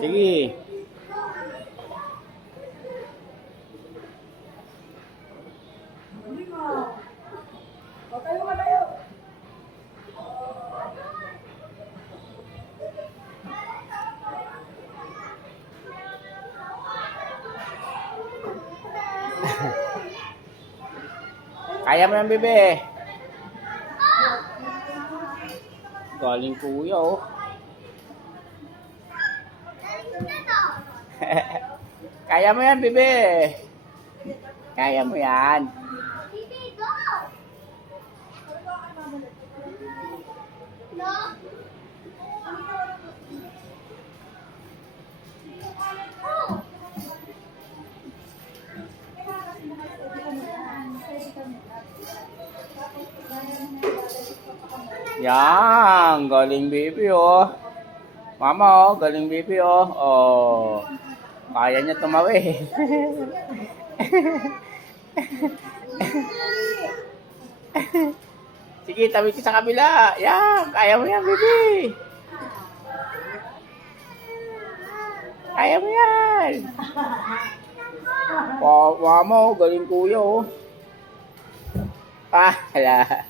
Sige. Kaya mo yan, bebe. Galing kuya, oh. Kaya mo yan, bebe. Kaya mo yan. Yan, galing baby, oh. Mama, oh, galing baby, oh. Oh. Kaya niya tumawi. Sige, tabi ka sa kabila. Yan, kaya mo yan, baby. Kaya mo yan. Mama, oh, galing kuya, oh. Ah, hala.